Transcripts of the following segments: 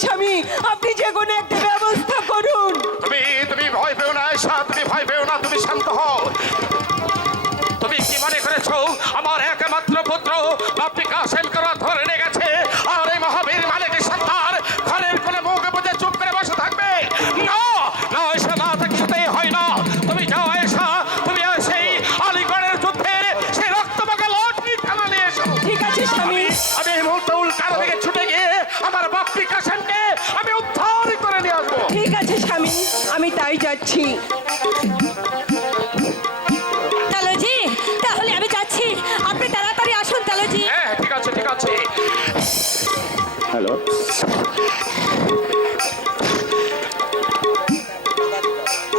স্বামী, আপনি যে কোনো একটা ব্যবস্থা করুন। তুমি ভয় পেও না আয়েশা, তুমি ভয় পেও না, তুমি শান্ত হও। তুমি কি মনে করেছো আমার একমাত্র পুত্র বাপ্পি কাসেমকে ধরে নিয়ে গেছে আর এই মহাবীর মালিকের সত্তার ঘরের কোণে মুখ বুজে চুপ করে বসে থাকবে? না না আয়েশা, না তা কিছুতেই হয় না। তুমি যাও আয়েশা, তুমি সেই আলীগড়ের যুদ্ধের সেই রক্তমাখা লাঠি থানা নিয়ে এসো। ঠিক আছে স্বামী। আমি এই মুহূর্তে উল্কার দিকে ছুটে গিয়ে আমার বাপ্পি কাসেমকে আমি উদ্ধার করে নিয়ে আসবো। ঠিক আছে স্বামী, আমি তাই যাচ্ছি। তালুজি, তাহলে আমি যাচ্ছি, আপনি তাড়াতাড়ি আসুন তালুজি। হ্যাঁ ঠিক আছে ঠিক আছে। হ্যালো,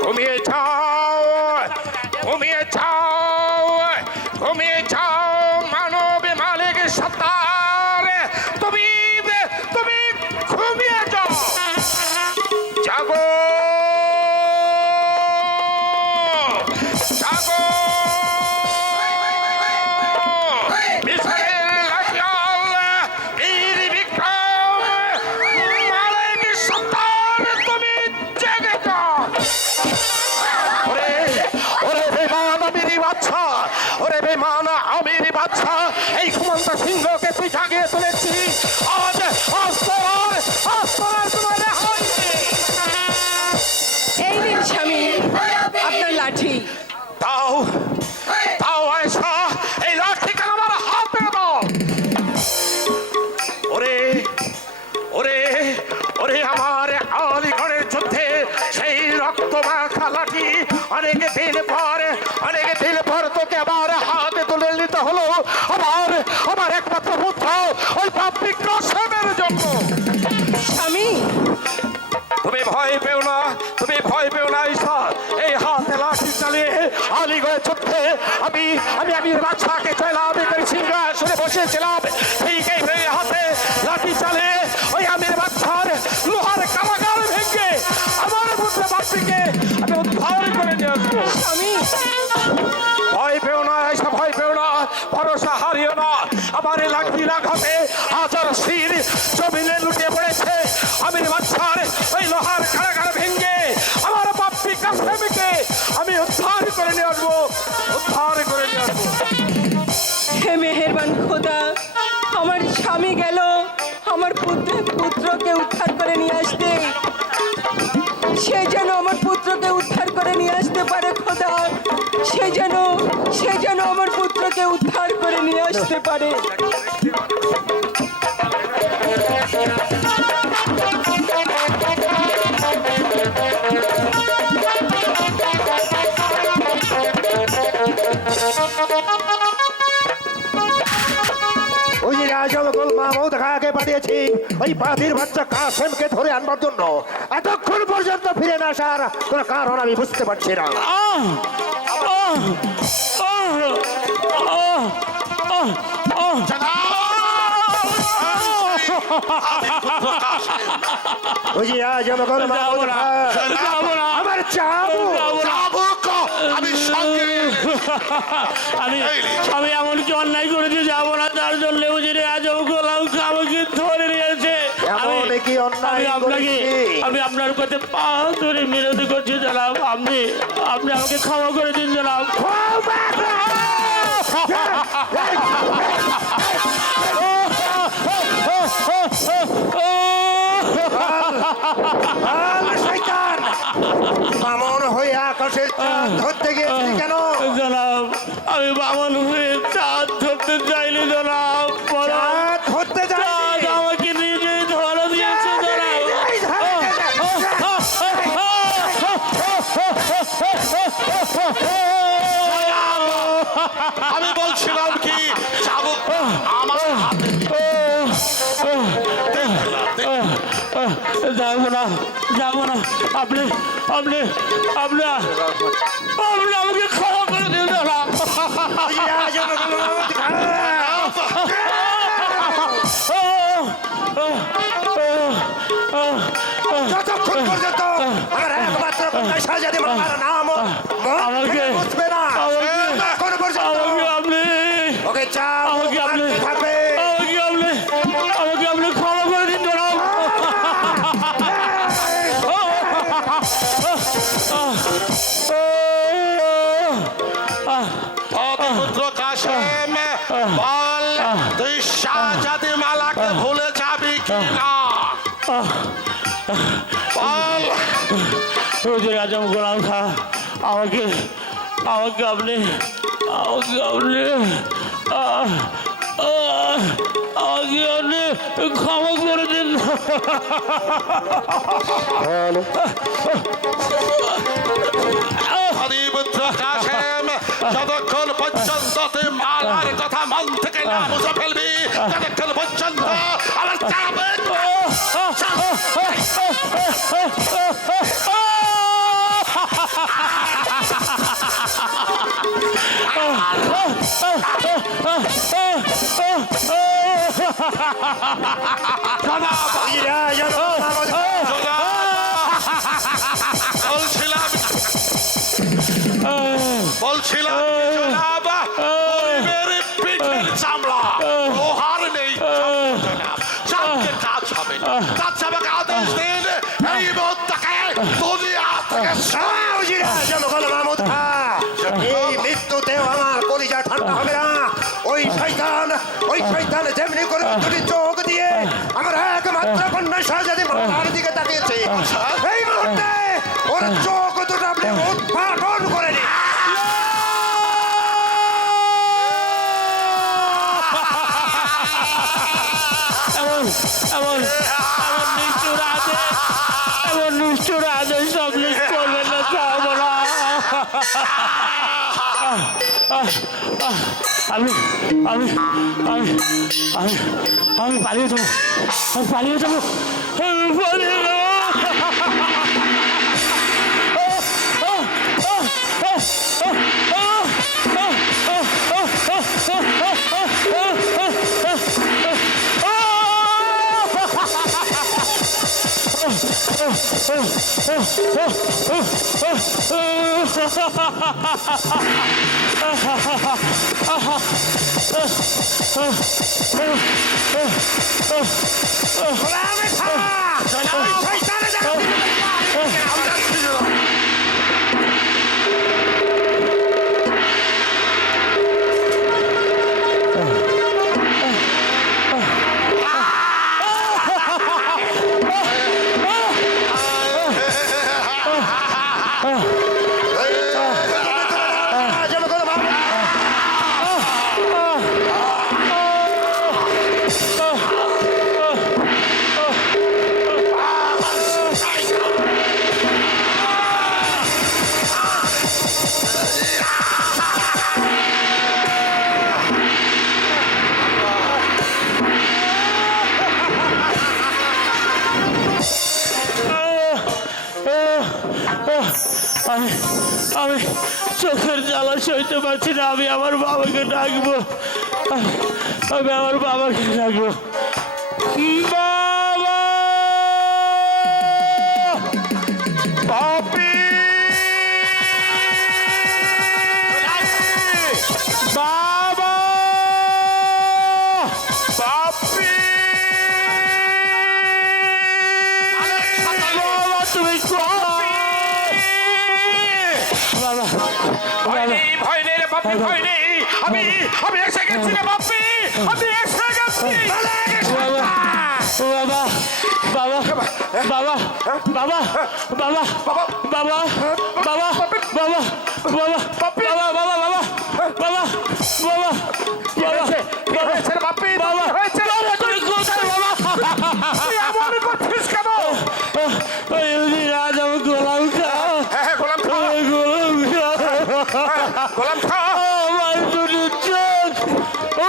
ঘুমিয়ে যাও, ঘুমিয়ে যাও, ঘুমিয়ে যাও মানব মালিক সত্তার। তুমি তুমি ঘুমিয়ে যাও, জাগো জাগো। মিশরের লাঠিয়াল বীর বিক্রম মালিক সত্তার, তুমি জেগে যাও। ওরে ওরে বেমান আমিরি বাচ্চা, ওরে বেমান আমিরি বাচ্চা, এই ঘুমন্ত সিংহকে তুই জাগিয়ে তুলেছি। আজ আজ তোমার রেহাই নেই। এই নিন স্বামী আপনার লাঠি। দাও দাও আয়েশা, এই লাঠিটা আমার হাতে দাও। ওরে ওরে ওরে আমার আলীগড়ের যুদ্ধে সেই রক্তমাখা লাঠি অনেক দিন পর তোকে আবার হাতে তুলে নিতে হলো। আমার একমাত্র পুত্র ওই বাপ্পি কাসেমের জন্য। স্বামী, তুমি ভয় পেও না, তুমি ভয় পেও না আয়েশা। এই হাতে লাঠি চালিয়ে আলীগড়ের যুদ্ধে আমি বাচ্চাকে চাইলাম, সিংহাসনে বসেছিলাম। ঠিক এই হাতে লাঠি চালিয়ে ওই আমির বাচ্চার লোহার কারাগার ভেঙে আমার পুত্র বাপ্পিকে আমি উদ্ধার করে নিয়ে আসবো। স্বামী, ভয় পেও না আয়েশা, ভয় পেও না, ভরসা হারিও না। আমার এই লাঠি লাগাতে হাজার শির জমিনে লুটিয়ে পড়েছে। আমির বাচ্চার ওই লোহার কারাগার ভেঙে আমার বাপ্পি কাসেমকে আমি উদ্ধার করে নিয়ে আসবো, উদ্ধার করে নিয়ে আসবো। হে মেহেরবান খোদা, আমার স্বামী গেল আমার পুত্রকে উদ্ধার করে নিয়ে আসতে। সে যেন আমার পুত্রকে উদ্ধার করে নিয়ে আসতে পারে খোদা, সে যেন আমার পুত্রকে উদ্ধার করে নিয়ে আসতে পারে। ওই যে রাজবকুল মাহমুদ খাকে পাঠিয়েছি ওই বাদির বাচ্চা কাসেমকে ধরে আনবার জন্য। এতক্ষণ পর্যন্ত ফিরে না আসার কোনো কারণ আমি বুঝতে পারছি না। ওই যে রাজবকুল মাহমুদ আমার আমি এমন কি অন্যায় করেছি যাবো না, তার জন্য উজিরে আজবকুল আমাকে ধরে নিয়েছে। আমি আপনার কাছে পা ধরে মিনতি করছি জনাব, আপনি আমাকে ক্ষমা করে দিন জনাব। বামন হয়ে আকাশের চাঁদ ধরতে গিয়েছিলি কেন? জনাব, আমি বামন হয়ে চাঁদ ধরতে চাইনি জনাব, চাঁদ ধরতে যাই চাঁদ আমাকে নিজে ধরে দিয়েছে জনাব। আমি বলছিলাম কি যাবো আমার যাবো না, আপনি আমাকে ক্ষমা করে দিন জনাব। যতক্ষণ পর্যন্ত আমার একমাত্র কন্যা শাহজাদি মামার নাম আমাকে বুঝবে না ততক্ষণ পর্যন্ত ওকে চাও থাকবে। আমাকে আপনি ক্ষমা করে দিন জনাব। না বল হুজুর আজম গোলাম খা আমাকে আমাকে আপনি আমাকে আপনি আমাকে আপনি ক্ষমা করে দিন। হরিপুত্র কাসেম যতক্ষণ পর্যন্ত তুই মালার কথা মন থেকে না মুছে ফেলবি ততক্ষণ পর্যন্ত আমার চাপে বলছিলাম জনাব, গরিবের পিঠের চামড়া লোহার নেই জনাব, চাপকে কাজ হবে না। তার চাপকে আদেশ দিন এই মুহূর্তকে দুনিয়া থেকে এই মৃত্যুতেও আমার কলিজা ঠান্ডা হবে না। ওই শয়তান যেমনি করে দুটি চোখ দিয়ে আমার একমাত্র কন্যা শাহজাদি মাথার দিকে তাকিয়েছে, এই মুহূর্তে ওর চোখ দুটো আপনি উৎপাদন করে নিন। এমন নিষ্ঠুর আদেশ আপনি করবেন না চাবো না। আমি আমি আমি আমি আমি পালিয়ে যাবো, আমি পালিয়ে যাবো, আমি পালিয়ে যাবো। আমি চোখের জ্বালা সইতে পারছি না, আমি আমার বাবাকে ডাকবো, আমি আমার বাবাকে ডাকবো। বাবা পাপি বাবা পাপি বাবা তুমি বাবা ভয় নেই ভয় নেই রে পাপি, ভয় নেই। আমি আমি এসে গেছি রে পাপি, আমি এসে গেছি। বাবা বাবা বাবা বাবা বাবা বাবা বাবা বাবা বাবা বাবা বাবা বাবা বাবা বাবা বাবা কি হয়েছে রে পাপি? বাবা হয়েছে বাবা তুমি কোথায় বাবা? তুই এমন করছিস কেন? ওই রাজ আমি গোলাম খা, হ্যাঁ গোলাম খা, গোলাম খা, গোলাম খা। আমার দুটি চোখ ও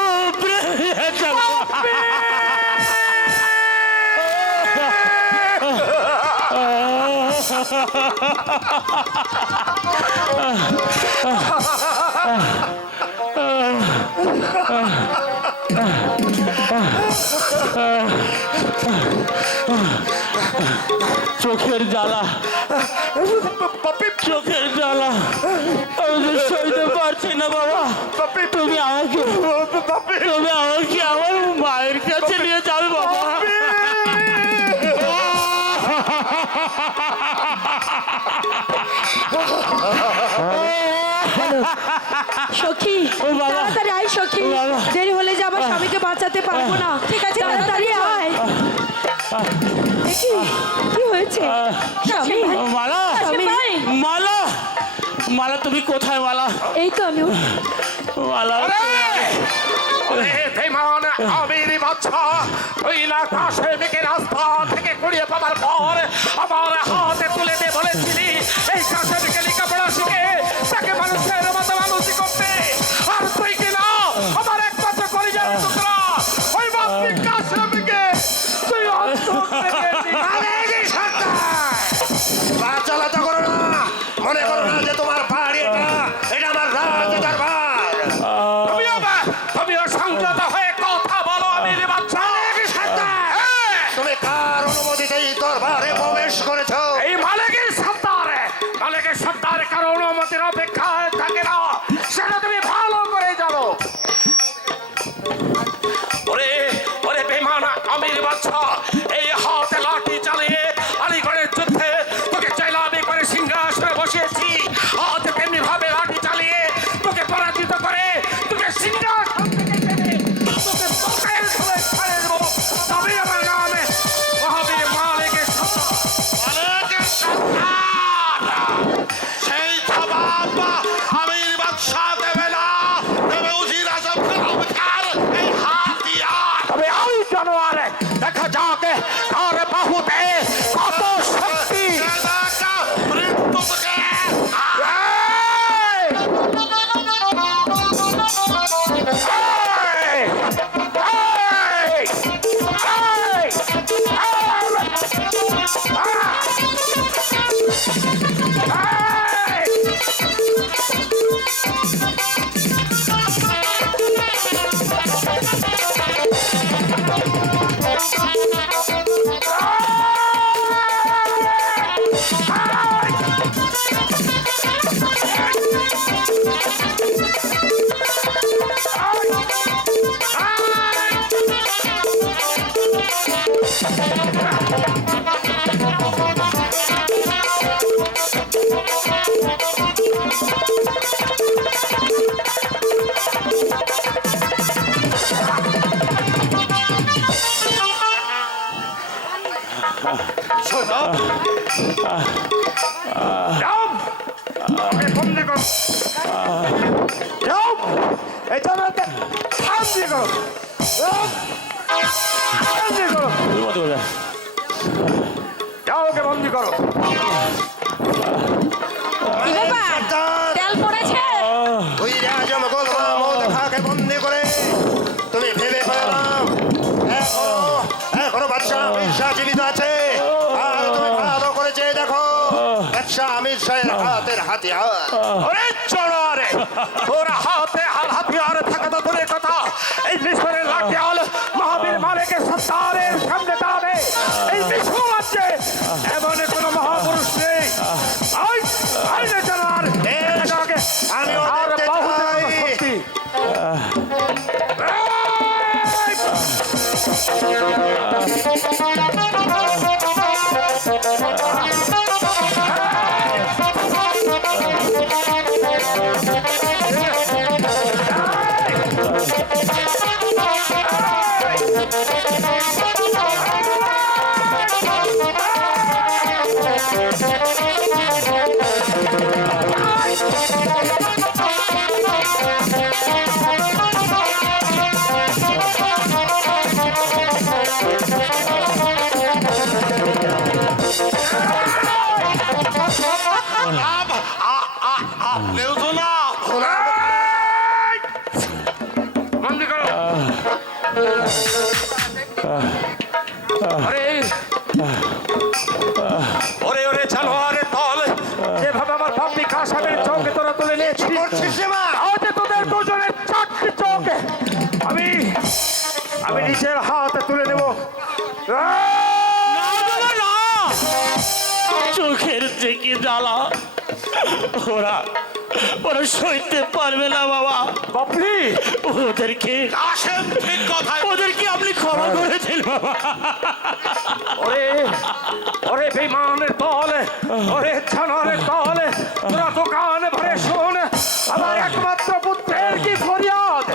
চোখের জ্বালা, চোখের জ্বালা আমি তো সইতে পারছি না বাবা। তুমি আমাকে আমার মায়ের কাছে নিয়ে যাবে বাবা। সখী ও বাবা। তাড়াতাড়ি আয় সখী, ও বাবা। দেরি হলে যে আমার স্বামীকে বাঁচাতে পারবো না। ঠিক আছে তাড়াতাড়ি আয়। কি কি হয়েছে স্বামী মালা স্বামী মালা মালা তুমি কোথায় মালা এই তো আমি মালা ওরে বেঈমান আমির বাদশা, তুই না কাশেমকে রাস্তা থেকে কুড়িয়ে পাবার পর আমার হাতে তুলে দে বলেছিলি এই কাশেমকে লেখাপড়া শিখে তাকে মানুষের মতো মানুষই করতে, আর তুই কিনা আমার একমাত্র পরিবার টুকরা ওই বাপি কাশেমকে তুই অন্তর থেকে পা চালাতে করো না, মনে করো না যে তোমার বাড়ি এটা, এটা আমার রাজ দরবার। তুমিও সংযত হয়ে কথা বলো আমির বাদশা। তুমি কার অনুমতিতে এই দরবারে প্রবেশ করেছো? এই মালিকের সত্তার কারো অনুমতির অপেক্ষায় থাকে না, সেটা তুমি ভালো করে জানো। ওরে ওরে বেঈমান আমির বাদশা, এই হাতে লাঠি চালিয়ে আলিগড়ের যুদ্ধে তোকে জয়লাভ করে সিংহাসনে বসিয়েছি, হাতে তেমনি ভাবে লাঠি চালিয়ে তোকে পরাজিত করে তোকে সিংহাসন থেকে টেনে তোকে বুকের ধরে ছেড়ে দেবো, তবেই আমার নামে মহাবীর মালিকের সত্তা। সেই জবাব আমির বাদশা দেবে না, দেবে উজির আজম খান এই হাতিয়ার। তবে ওই জানোয়ারে দেখা যাক কার বাহুতে কত শক্তি। মৃত্যু থেকে বন্দি করো। কি ব্যাপার তেল পড়েছে ওই রাজম গোলমা মদ খাকে বন্দি করে তুমি ভেবে পেলাম এখনো বাদশাহ আমির শাহ জীবিত আছে, আর তুমি ভালো করে চেয়ে দেখো বাদশাহ আমির শাহের হাতের হাতিয়ার। ওরে চড়ারে তোর হাতে হাতিয়ার থাকা তো দূরের কথা, এই মিশরের লাঠিয়াল মহাবীর মালিকের সত্তারের সামনে দাঁড়াবে। এই বিশ্ব রাজ্যে এমন কোনো মহাপুরুষ নেই। আমি আর বাহুতে কত শক্তি। আপনিও তো না বন্দি করো। ওরে ওরে ওরে জানোয়ারের দল, যেভাবে আমার বাপি কাশেমের চোখে তোরা তুলে নিয়েছিস, করছিস রে মা? আজ তোদের দুজনের চারটি চোখে আমি নিজের হাতে তুলে নেব। চোখের থেকে জ্বালা ওরা ওরা সইতে পারবে না বাবা। বাপলি ওদেরকে কাশেম ঠিক কথাই ওদেরকে আপনি ক্ষমা করে দিন বাবা। ওরে ওরে বেঈমানের দল, ওরে জানোয়ারের দল, তোরা দোকানে ভরে শোন আমার একমাত্র পুত্রের কি ফরিয়াদ।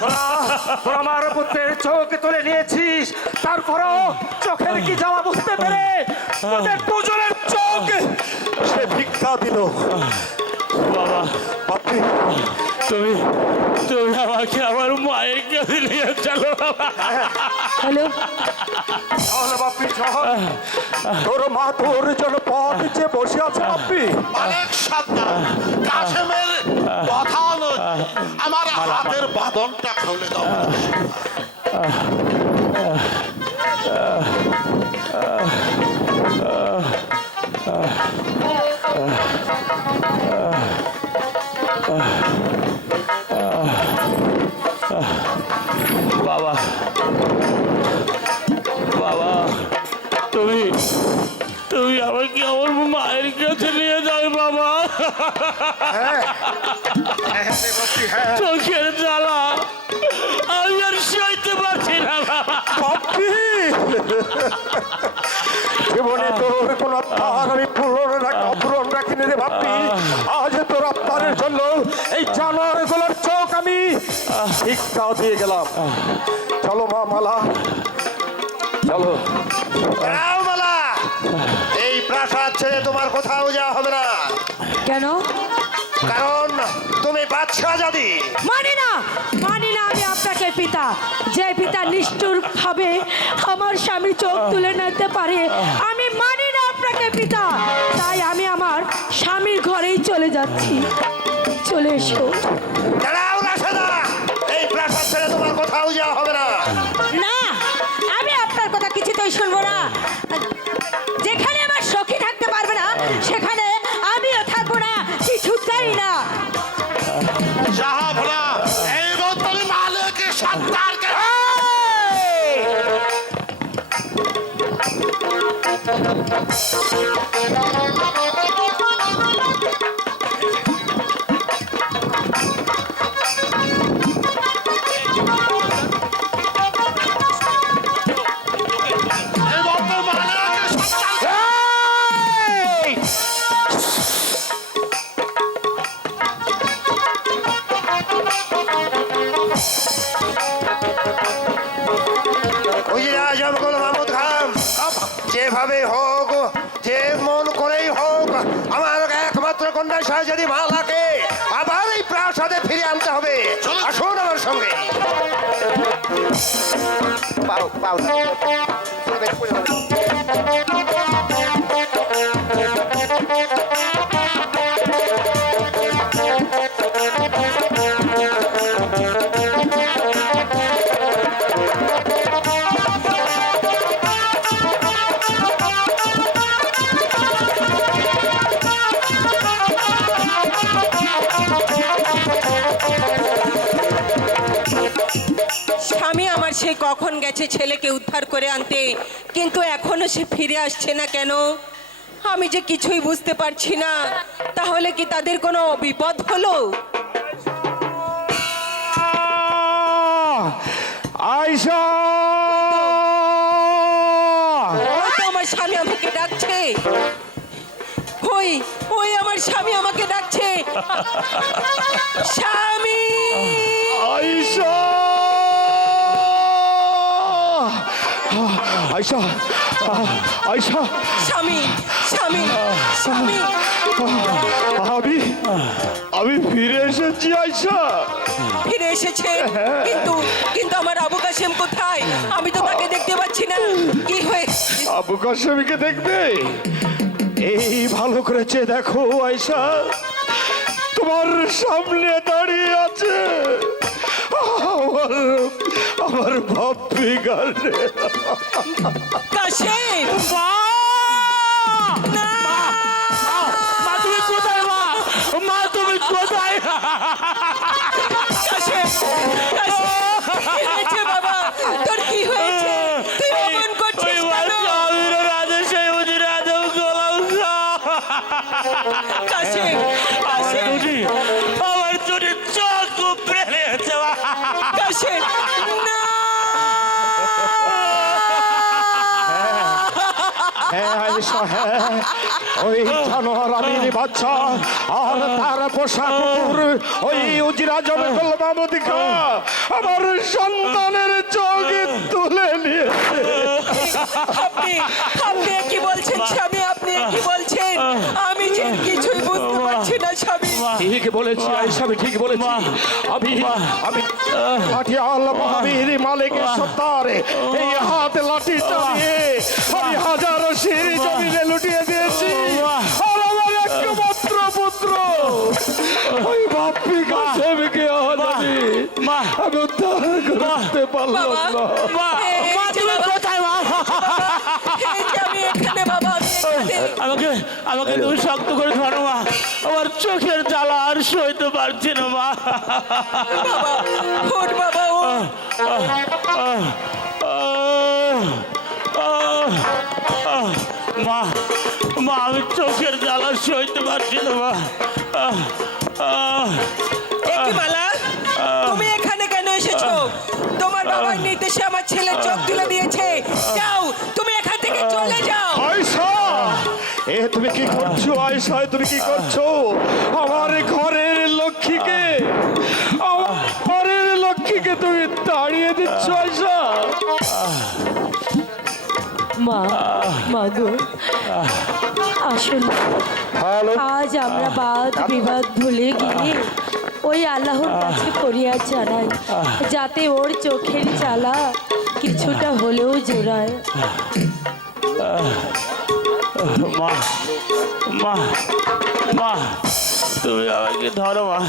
তোরা তোর আমার পুত্রের চোখ তুলে নিয়েছিস, তারপরও চোখের কি জ্বালা বুঝতে পেরে তোদের দুজনের চোখ সে ভিক্ষা দিল। বাবা বাপি, তুমি তুমি আমাকে আমার মায়ের কাছে নিয়ে চলো বাবা। হ্যালো, চল বাপি চল, তোর মা তোর জন্য পথ যে বসে আছে বাপি। অনেক সাবধান, কাশেমের কথা অনুযায়ী আমার হাতের বাঁধনটা খুলে দাও। বাবা বাবা তুমি তুমি আমাকে আমার মায়ের কাছে নিয়ে যাও বাবা। চোখের জ্বালা আমি আর সইতে পারছি না বাবা। বাপি, জীবনে তোর কোন আত্মার আমি অপূরণ রাখিনি রে বাপি। আজ তোর আত্মারের জন্য এই জানোয়ারগুলোর চোখ আমি ভিক্ষা দিয়ে গেলাম। চলো মা মালা, চলো। মালা, এই প্রাসাদ ছেড়ে তোমার কোথাও যাওয়া হবে না, কেন? কারণ তুমি বাদশাহ জাতি। মানি না, মানি না আমি আপনাকে পিতা, যে পিতা নিষ্ঠুর ভাবে আমার স্বামীর চোখ তুলে নিতে পারে, আমি মানি না আপনাকে পিতা। তাই আমি আমার স্বামীর ঘরেই চলে যাচ্ছি। চলে এসো। দাঁড়াও রাশেদা, এই প্রাসাদ ছেড়ে তোমার কোথাও যাওয়া হবে না। না, আমি আপনার কথা কিছুতেই শুনবো না। যেখানে আমার সখী থাকতে পারবে না, সেখানে আমিও থাকবো না, কিছুতেই না। জাহাপনা, এই বদলি মালিকের সন্তানকে এই বদলি মালিকের সন্তানকে মাহমুদ খান, যেভাবে হোক, যে মন করেই হোক, আমার একমাত্র কন্যা শাহজাদি মালাকে আবার এই প্রাসাদে ফিরে আনতে হবে। আসুন আমার সঙ্গে। পাও পাও স্বামী আমার সে কখন গেছে ছেলেকে উদ্ধার করে আনতে, কিন্তু এখনো সে ফিরে আসছে না কেন? আমি যে কিছুই বুঝতে পারছি না। তাহলে কি তাদের কোনো বিপদ হলো? আয়শা, ওই তো আমার স্বামী আমাকে ডাকছে। ওই ওই আমার স্বামী আমাকে ডাকছে। স্বামী, আয়শা, আয়শা, আয়শা, স্বামী, স্বামী, স্বামী। আমি ফিরে এসেছি আয়শা। ফিরে এসেছে, কিন্তু কিন্তু আমার আবু কাশেম কোথায়? আমি তো তাকে দেখতে পাচ্ছি না। কি হয়েছে? আবু কাশেমকে দেখবে? এই ভালো করেছে দেখো আয়শা, তোমার সামনে দাঁড়িয়ে আছে আমার ভাবি গানে। কাশেম, না! মা তুমি কোথায় মা? মা তুমি কোথায়? কাশেম, কাশেম, কি হয়েছে বাবা? তোর কি হয়েছে? তুই অমন করছিস কেন? কাশেম, কাশেম, আমার দুটি চোখ উপড়ে নিয়েছে মা। কাশেম, না! হ্যাঁ আয়েশা হ্যাঁ ওই জানোয়ার আমির বাচ্চা আর তার পোষা কুকুর ওই উজিরা জনকল মাহমুদ খা আমার সন্তানের চোখ তুলে নিয়েছে। আপনি আপনি কি বলছেন স্বামী, আপনি কি বলছেন? আমি যে কিছুই বুঝতে পারছি না স্বামী। ঠিক বলেছি আয়েশা, আমি ঠিক বলেছি। আমি আমি লাঠিয়াল মহাবীর মালিকের সত্তারে এই হাতে লাঠি চালিয়ে আমি হাজারো সিঁড়ি জমিনে লুটিয়ে দিয়েছি। আর আমার একমাত্র পুত্র ওই বাপ্পি কাসেমকে আমি উদ্ধার করতে পারলাম না। এই যে আমি এখানে বাবা, আমি এখানে। আমাকে আমাকে তুমি শক্ত করে ধরো মা, আমার চোখের জ্বালা আর সইতে পারছি না মা। বাবা ওঠ বাবা ওঠ। মা মা আমি চোখের জ্বালা সইতে পারছি না মা। একি মালা, তুমি এখানে কেন এসেছো? তোমার বাবার নির্দেশে আমার ছেলে চোখ তুলে দিয়েছে। যাও তুমি এখান থেকে চলে যাও। আয়েশা এ তুমি কি করছো? আয়েশা তুমি কি করছো? আমার ঘরের লক্ষ্মীকে, আমার ঘরের লক্ষ্মীকে তুমি তাড়িয়ে দিচ্ছ আয়েশা। মা মা গো, আসুন আজ আমরা বাদ বিবাদ ভুলে গিয়ে ওই আল্লাহর কাছে ফরিয়াদ জানাই, যাতে ওর চোখের জ্বালা কিছুটা হলেও জোড়ায়। মা মা মা তুমি আমাকে ধরো মা।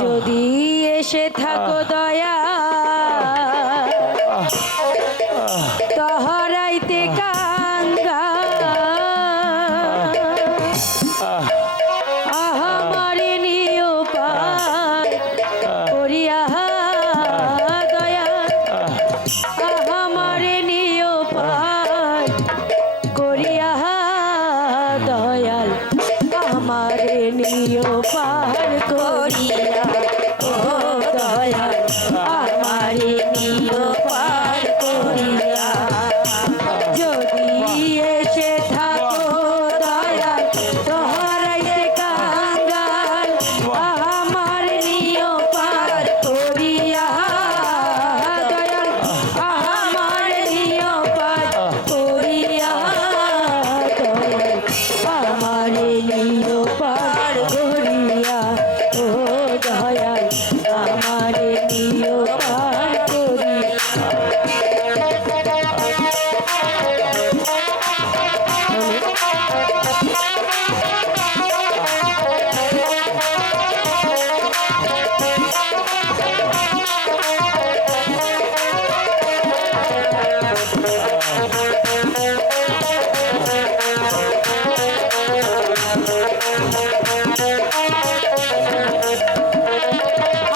যদি এসে থাকো দয়া তহরাইতে কাঙ্গা, আহামারে নিও পায় করিয়া দয়া, আহামারে নিও পায় করিয়া দয়াল, আমারে নিও পার করিয়া ও দয়াল, আমারে নিও পার করিয়া। যদি এসে থাকো দয়াল তোহারাইতে কাঙ্গাল, আমার নিও পার করিয়া দয়াল, আমার নিও পার করিয়া দয়াল, আমার নিও পার করিয়া ও দয়াল, আমার নিও পার করিয়া।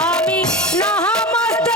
আমি নাহামত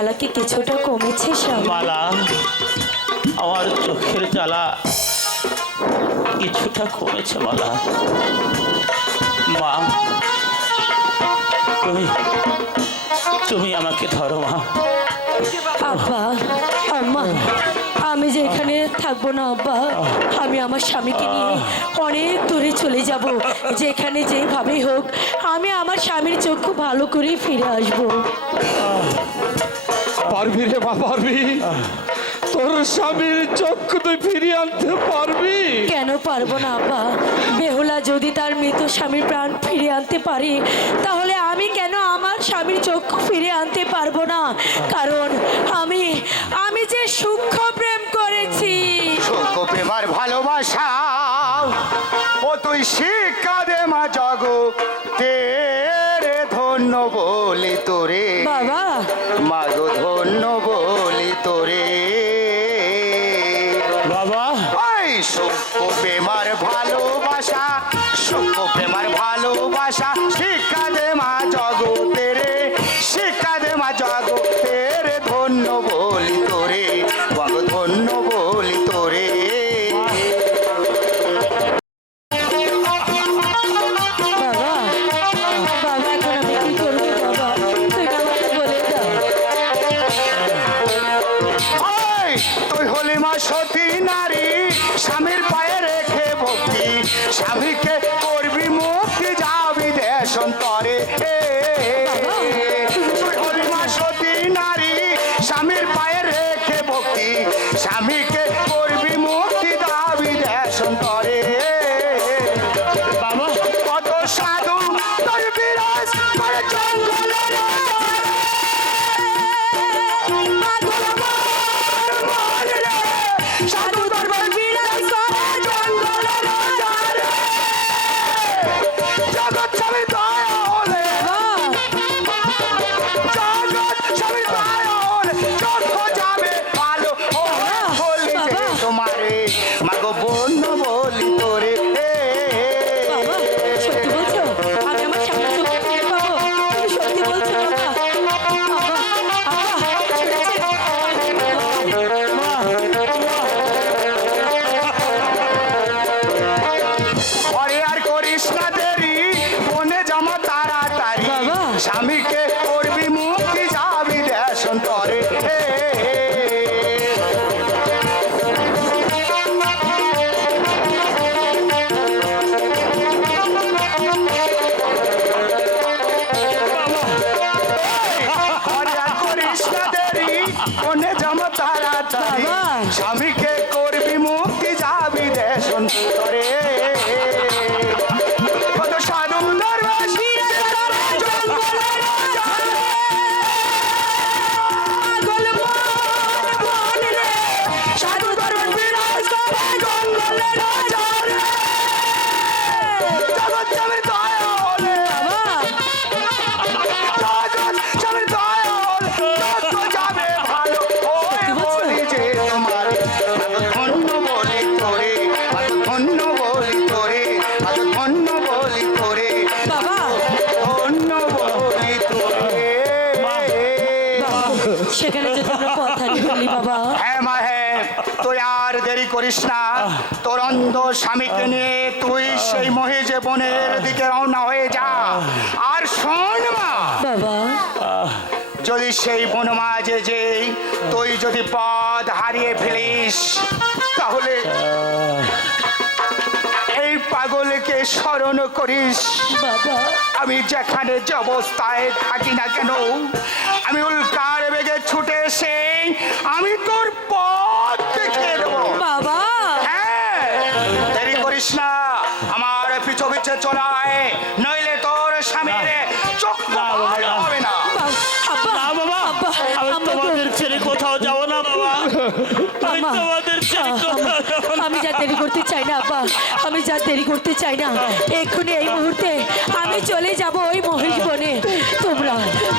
জ্বালা কি কিছুটা কমেছে স্বামী? মালা, আমার চোখের জ্বালা কিছুটা কমেছে মালা। মা, তুমি আমাকে ধরো মা। আব্বা, আম্মা, আমি যে এখানে থাকবো না আব্বা, আমি আমার স্বামীকে নিয়ে অনেক দূরে চলে যাব। যেখানে যেভাবেই হোক আমি আমার স্বামীর চক্ষু ভালো করে ফিরে আসবো। পারবি রে মা, পারবি? তোর স্বামীর চক্ষু তুই ফিরিয়ে আনতে পারবি? কেন পারবো না আব্বা? বেহুলা যদি তার মৃত স্বামীর প্রাণ ফিরিয়ে আনতে পারে, তাহলে আমি কেন আমার স্বামীর চক্ষু ফিরে আনতে পারবো না? কারণ আমি যে সূক্ষ্ম প্রেম করেছি। সূক্ষ্ম প্রেমার ভালোবাসা ও তুই শিক্ষা দে মা জগতে রে, ধন্য বলি তোরে বাবা, মাগো, ধন্য বলি তোরে। বাবা, ওই সূক্ষ্ম প্রেমার ভালোবাসা, সূক্ষ্ম প্রেমার ভালোবাসা শিক্ষা দে মা জগতে রে, শিক্ষা দে মা জগতে রে, ধন্য বলি তোরে মাগো, ধন্য বলি তোরে। বাবা, বাবা, এখন আমি কি করবো বাবা? তুই আমাকে বলে দাও। ওই তুই হলি মা সতী নারী, স্বামীর পায়ে রেখে ভক্তি, স্বামীকে করবি মুক্তি, যাবি দেশান্তরে। তুই হলি মা সতী নারী, স্বামীর পায়ে রেখে ভক্তি, স্বামীকে করবি মুক্তি, যাবি দেশান্তরে। বাবা, কত সাধু তোর বিরাজ করে জঙ্গলে রে। সাধু দরবার বিরাজ করে জঙ্গলে রে। জগৎ স্বামী দয়া হলে, জগৎ স্বামী দয়া হলে চোখ যাবে ভালো। ও বলি যে তোমারে মাগো, বন্য বলি তোরে। বাবা, সত্যি বলছো? আমি আমার স্বামীর চক্ষু ফিরে পাবো? তুমি সত্যি বলছো বাবা? ঘরে আর করিস না দেরি, বনে জামা তাড়াতাড়ি, বাবা। স্বামীকে করবি মুক্তি, যাবি দেশান্তরে। ঘরে আর করিস না দেরি, বনে জামা তাড়াতাড়ি, বাবা। স্বামীকে করবি মুক্তি, যাবি দেশান্তরে। কত সাধু দরবেশ বিরাজ করে জঙ্গলে রে। পাগল মন মন রে, সাধু দরবেশ বিরাজ করে জঙ্গলে রে। জগৎ স্বামীর দয়া হলে, জগৎ স্বামীর দয়া হলে যত যাবে ভালো। ওই বলি যে তোমার ধন্য বলি তোরে, ধন্য বলি তোরে, ধন্য বলি তোরে, বাবা, ধন্য বলি তোরে। সেখানে যে তোমরা কথা বলি বাবা। হ্যাঁ মা, হ্যাঁ, তুই আর দেরি করিস না। তোর অন্ধ স্বামীকে নিয়ে তুই সেই মহিষে বনের দিকে রওনা হয়ে যা। আর শোন মা, বাবা, যদি সেই বনমাঝে যে তুই যদি পথ হারিয়ে ফেলিস, তাহলে এই পাগলকে স্মরণ করিস। বাবা, আমি যেখানে যে অবস্থায় থাকি না কেন, আমি উল্কার বেগে ছুটে এসে আমি তোর পথ দেখিয়ে দেবো। বাবা, হ্যাঁ, দেরি করিস না, আমার পিছু পিছে চলায়, নইলে তোর স্বামীর চোখ ভালো হবে না। আব্বা, না বাবা, আব্বা, আমি আম্মা গো। তোমাদের ছেড়ে কোথাও যাব না বাবা। আমি আম্মা, তোমাদের ছেড়ে কোথাও যাব না। আমি যা দেরি করতে চাই না আব্বা, আমি যা দেরি করতে চাই না। এক্ষুনি এই মুহূর্তে আমি চলে যাব ওই মহিষ বনে। তোমরা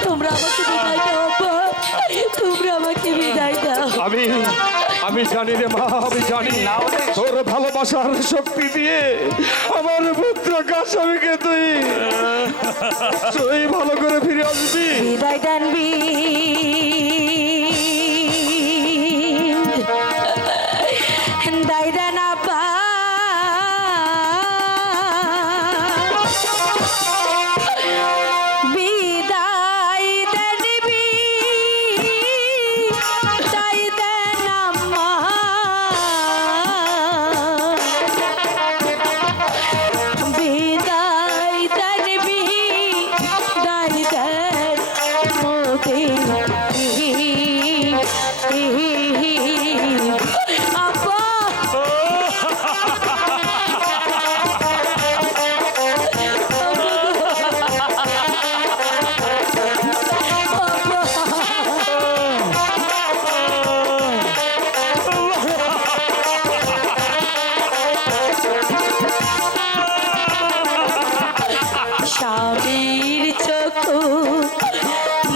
তোমরা আমাকে বিদায় দাও আব্বা, তোমরা আমাকে বিদায় দাও। আমি জানি রে মা, আমি জানি তোর ভালোবাসার শক্তি দিয়ে আমার পুত্র কাশামিকে তুই ভালো করে ফিরে আসবি। বিদায় দানবি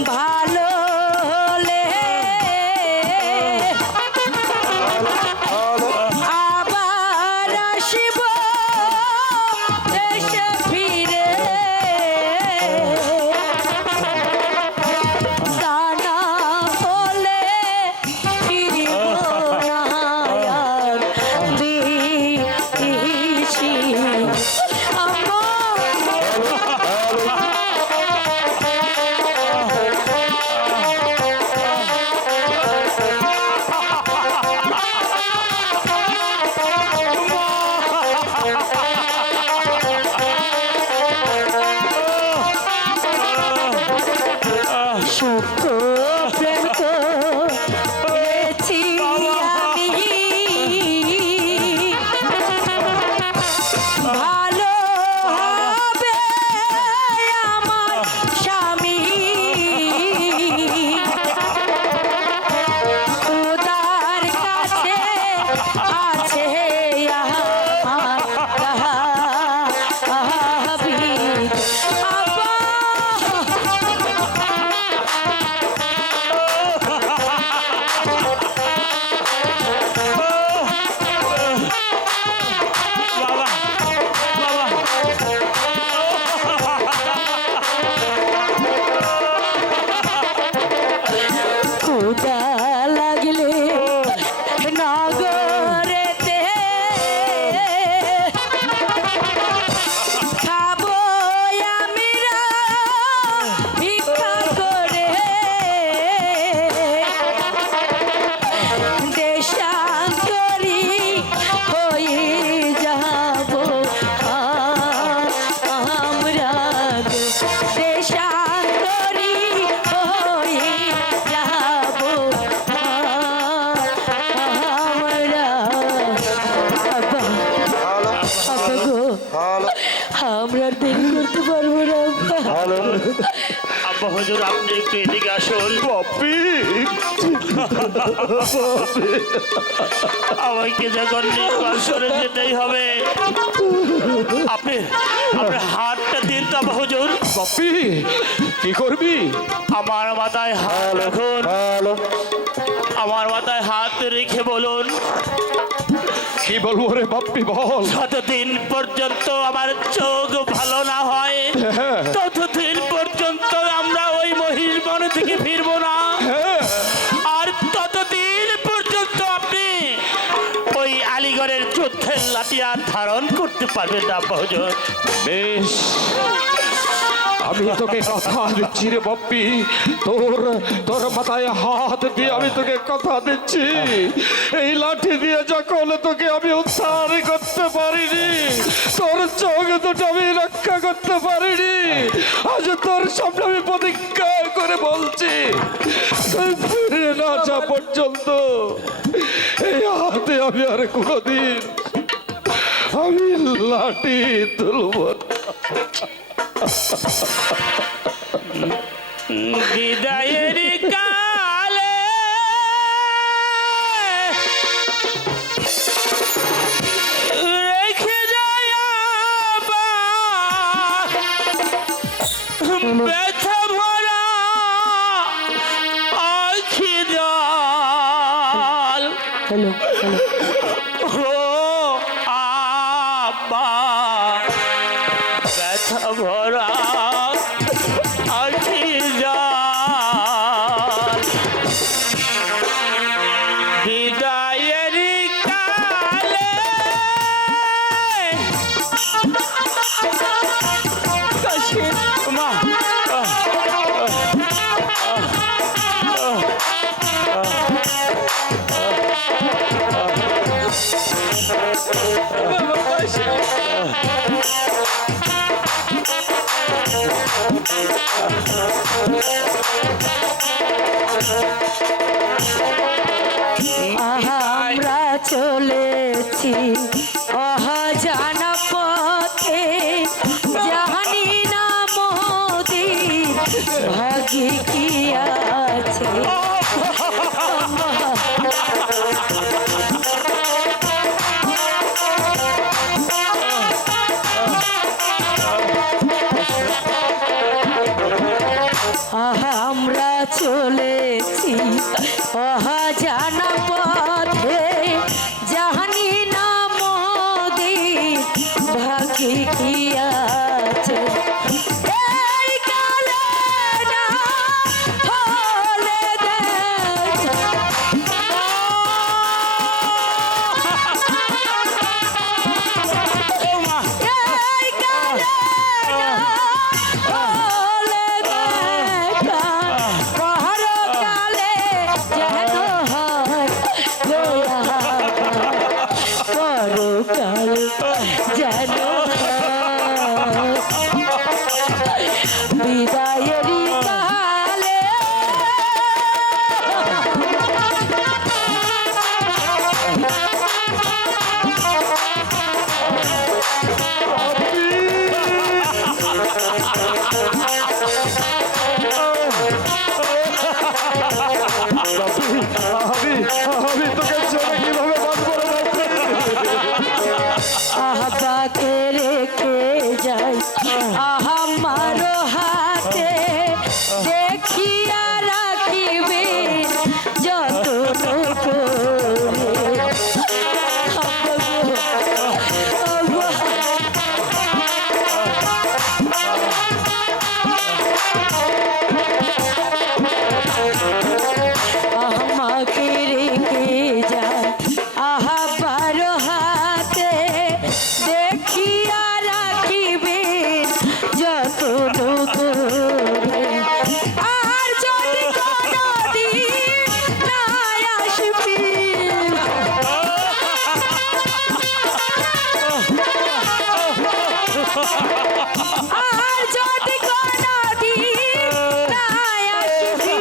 ভালো হলে আবার আসিব দেশে ফিরে তা না হলে ফিরিব না আর দিশি সুখ প্রেম করেছি আমি ভালো হবে আমার স্বামী খোদার কাছে আছে আমার তাহাবিদ। আব্বা বাবা বাবা ক্ষুধা লাগলে নগরেতে খাবো আমরা ভিক্ষা করে দেশান্তরী হয়ে যাব আমরা দেশান্তরী হয়ে যাব আমরা আব্বা আব্বা গো আমরা দেরি করতে পারবো না আব্বা। আব্বা হুজুর আপনি একটু এদিকে আসুন। আমাকে যখন নির্বাসনে যেতেই হবে আপনি আপনার হাতটা দিন তো আব্বা হুজুর। বাপ্পি কি করবি? আমার মাথায় হাত রাখুন, আমার মাথায় হাত রেখে বলুন কি বলবো রে বাপ্পি বল। যতদিন পর্যন্ত আমার চোখ ভালো না হয় ততদিন পর্যন্ত আমরা ওই মহিষ বন থেকে ফিরবো না, আর ততদিন পর্যন্ত আপনি ওই আলিগড়ের যুদ্ধের লাঠিয়ার ধারণ করতে পারবেন না আব্বা হুজুর। বেশ, আমি তোকে কথা দিচ্ছি রে বাপ্পি, তোর তোর মাথায় হাত দিয়ে আমি তোকে কথা দিচ্ছি, এই লাঠি দিয়ে যখন তোকে আমি উদ্ধার করতে পারিনি, তোর চোখ দুটো আমি রক্ষা করতে পারিনি, আজ তোর সামনে আমি প্রতিজ্ঞা করে বলছি তুই ফিরে না আসা পর্যন্ত এই হাতে আমি আর কোনোদিন আমি লাঠি তুলব না। বিদায়ের কালে রেখে যায় ব্যথা ভরা আখি জল। হ্যালো ও আব্বা ব্যথা ভরা আখি জল। বিদায়ের কালে মা আমরা চলেছি অজানা পথে, জানি না মোদের ভাগ্যে কি আছে। আহা আমরা চলেছি অজানা পথে, জানি না মোদের ভাগ্যে কি আছে। এই কালে না হলে দেখা, এই কালে না হলে দেখা, পরকালে যেন হয় দয়া, পরকাল যেন হয় বিদায়েরই কালে। আমি তোকে ছেড়ে কিভাবে বাঁচবো রে বাপরে? আহাকে রেখে যাই আমারো হাতে, দেখিয়া রাখিবে যতন করে। আমাকে রেখে যায় আহা বারো হাতে, দেখিয়া রাখিবে যতন করে। আর যদি কোনদিন না আসবি, আর যদি কোনদিন না আসবি,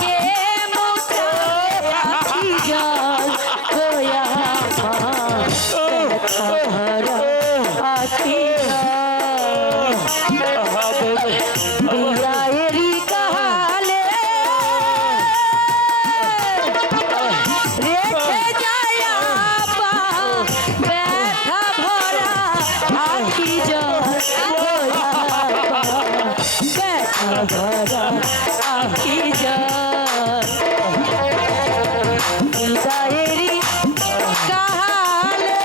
কে মুখে আখি জল দয়া ভরা আখি বিদায়েরই কালে রেখে যায় আপা ব্যথা ভরা আখি জল দয়া ব্যথা ভরা আখি জল বিদায়েরই কালে।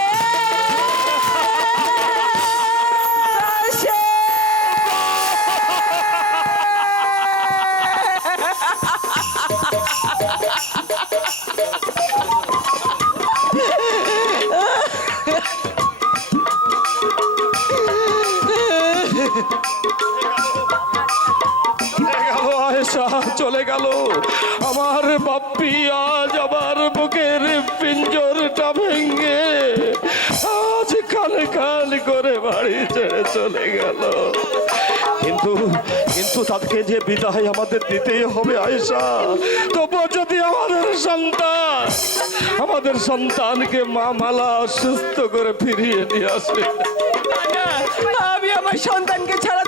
চলে গেল আয়েশা, চলে গেল আমার বাপ্পি। আজ আমার বুকের পিঞ্জরটা ভেঙে আজ খালি খালি করে বাড়ি ছেড়ে চলে গেল। কিন্তু কিন্তু তাকে যে বিদায় আমাদের দিতেই হবে আয়েশা। তবু যদি আমাদের সন্তানকে মা মালা সুস্থ করে ফিরিয়ে নিয়ে আসে। আমি আমার সন্তানকে ছাড়া